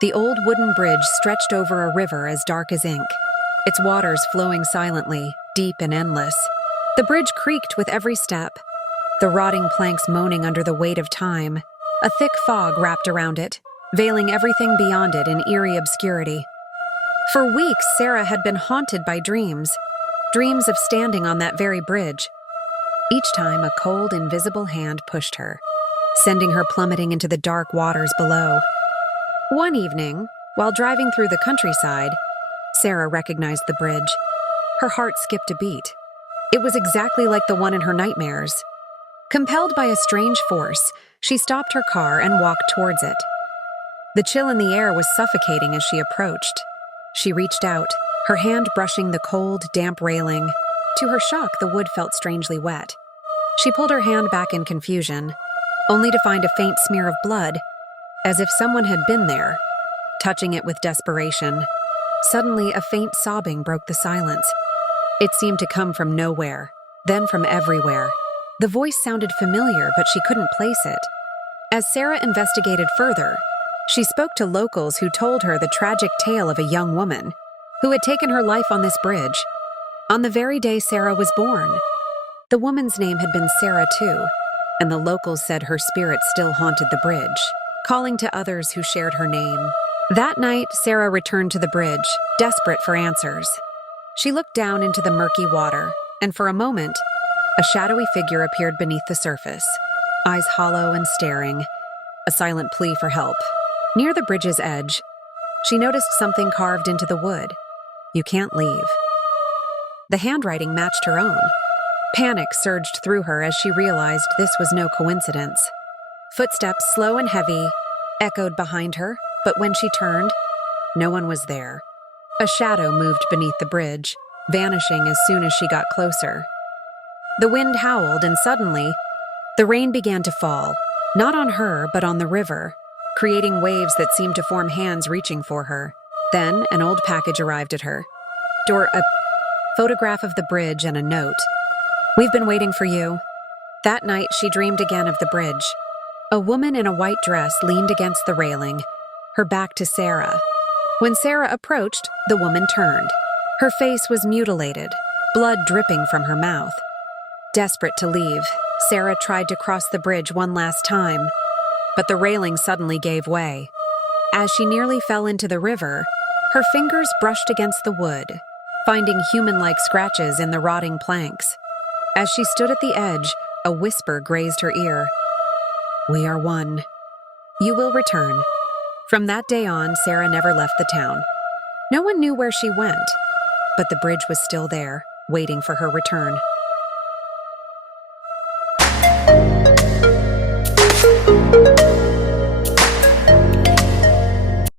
The old wooden bridge stretched over a river as dark as ink, its waters flowing silently, deep and endless. The bridge creaked with every step, the rotting planks moaning under the weight of time. A thick fog wrapped around it, veiling everything beyond it in eerie obscurity. For weeks, Sarah had been haunted by dreams of standing on that very bridge. Each time, a cold, invisible hand pushed her, sending her plummeting into the dark waters below. One evening, while driving through the countryside, Sarah recognized the bridge. Her heart skipped a beat. It was exactly like the one in her nightmares. Compelled by a strange force, she stopped her car and walked towards it. The chill in the air was suffocating as she approached. She reached out, her hand brushing the cold, damp railing. To her shock, the wood felt strangely wet. She pulled her hand back in confusion, only to find a faint smear of blood, as if someone had been there, touching it with desperation. Suddenly, a faint sobbing broke the silence. It seemed to come from nowhere, then from everywhere. The voice sounded familiar, but she couldn't place it. As Sarah investigated further, she spoke to locals who told her the tragic tale of a young woman who had taken her life on this bridge, on the very day Sarah was born. The woman's name had been Sarah too, and the locals said her spirit still haunted the bridge, calling to others who shared her name. That night, Sarah returned to the bridge, desperate for answers. She looked down into the murky water, and for a moment, a shadowy figure appeared beneath the surface, eyes hollow and staring, a silent plea for help. Near the bridge's edge, she noticed something carved into the wood. "You can't leave." The handwriting matched her own. Panic surged through her as she realized this was no coincidence. Footsteps, slow and heavy, echoed behind her, but when she turned, no one was there. A shadow moved beneath the bridge, vanishing as soon as she got closer. The wind howled, and suddenly, the rain began to fall, not on her, but on the river, creating waves that seemed to form hands reaching for her. Then, an old package arrived at her. A photograph of the bridge and a note. "We've been waiting for you." That night, she dreamed again of the bridge. A woman in a white dress leaned against the railing, her back to Sarah. When Sarah approached, the woman turned. Her face was mutilated, blood dripping from her mouth. Desperate to leave, Sarah tried to cross the bridge one last time, but the railing suddenly gave way. As she nearly fell into the river, her fingers brushed against the wood, finding human-like scratches in the rotting planks. As she stood at the edge, a whisper grazed her ear. "We are one. You will return." From that day on, Sarah never left the town. No one knew where she went, but the bridge was still there, waiting for her return.